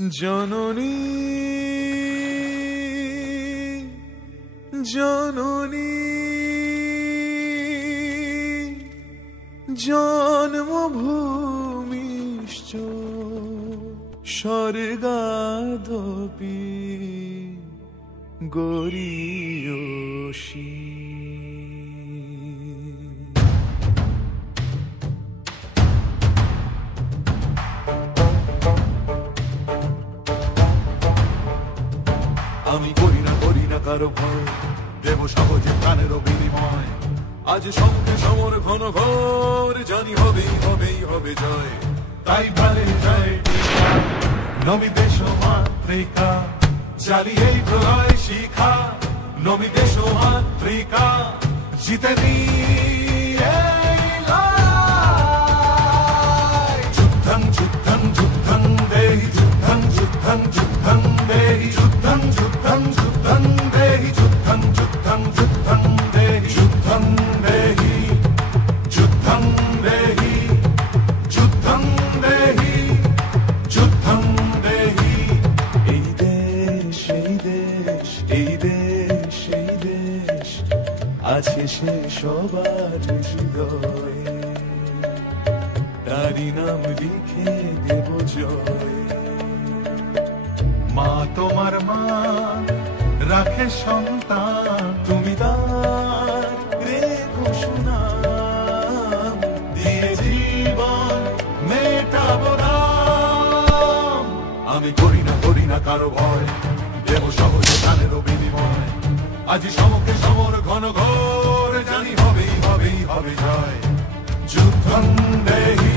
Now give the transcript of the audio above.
জননী জননী জন্মভূমিশ্চ স্বর্গাদপি গরীয়সী। আমি করি না কারো ভয়, দেব সহজে প্রাণেরও বিনিময়। আজ সঙ্গে সমর ঘন ঘোর, জানি হবেই হবেই হবে জয়। তাই ভালে যায় নমি দেশ মাতৃকা, চালিয়েই প্রলয় শিখা। নমি দেশ মাতৃকা, জিতে যুদ্ধং যুদ্ধং যুদ্ধং দেহি, যুদ্ধং যুদ্ধং যুদ্ধং দেহি, যুদ্ধং যুদ্ধং যুদ্ধং দেহি, যুদ্ধং যুদ্ধং যুদ্ধং দেহি, যুদ্ধং দেহি, যুদ্ধং দেহি, যুদ্ধং দেহি, যুদ্ধং দেহি। এই দেশ এই দেশ এই দেশ এই দেশ আছে সে সবার হৃদয়ে, তারি নাম লিখে দেব জয়। মা তোমার মা রাখে সন্তান, তুমি তার রেখো সুনাম, দিয়ে জীবন মেটাবো নাম। আমি করি না কারো ভয়, দেব সহজে প্রাণেরও বিনিময়। আজি সমকে সমর ঘন ঘোর, জানি হবেই হবেই হবে জয়। যুদ্ধং দেহি